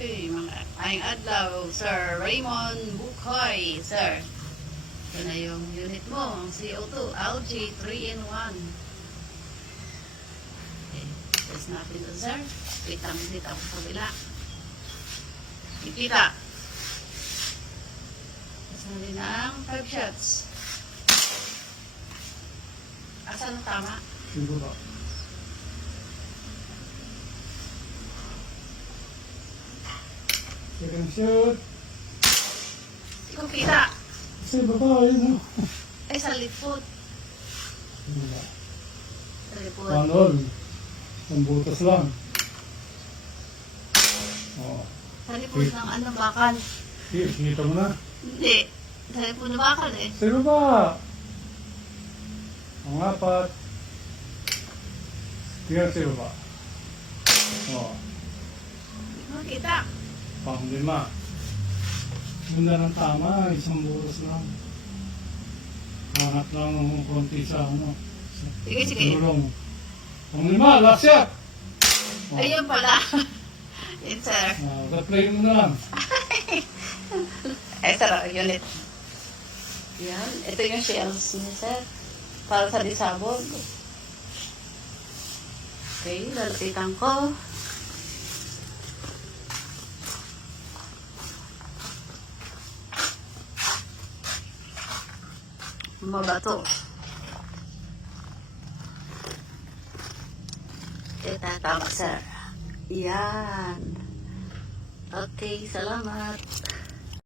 Okay, mga aing adlaw, Sir Raymond Bukoy, sir. Ito na yung unit mo, ang CO2, LG 3-in-1. Okay, test natin ito, sir. Wait lang, dito ako sa kabila. Ikita. Test natin ang 5 shots. Asan ang tama? Siguro. Second shoot. Ikaw kita. Kasi baba, yun o. Ay, sa lipot. Wala. Sa lipot. Manol. Ang butas lang. Oo. Sa lipot ng anong bakal. Kita mo na. Hindi. Sa lipot ng bakal eh. Sa baba. Ang apat. Tingnan sa baba. Oo. Kita. Pang lima. Ganda ng tama, isang butas lang. Hanap lang ng konti sa ano. Sige, sige. Tulong. Pang lima, last shot! Ayun pala. Yes, sir. Replay mo na lang. Ay, sir, unit. Yan. Ito yung shells niya, sir. Para sa disabog. Okay, lalapitan ko. Mabato. Kita, tama, sir. Yan. Okay, salamat.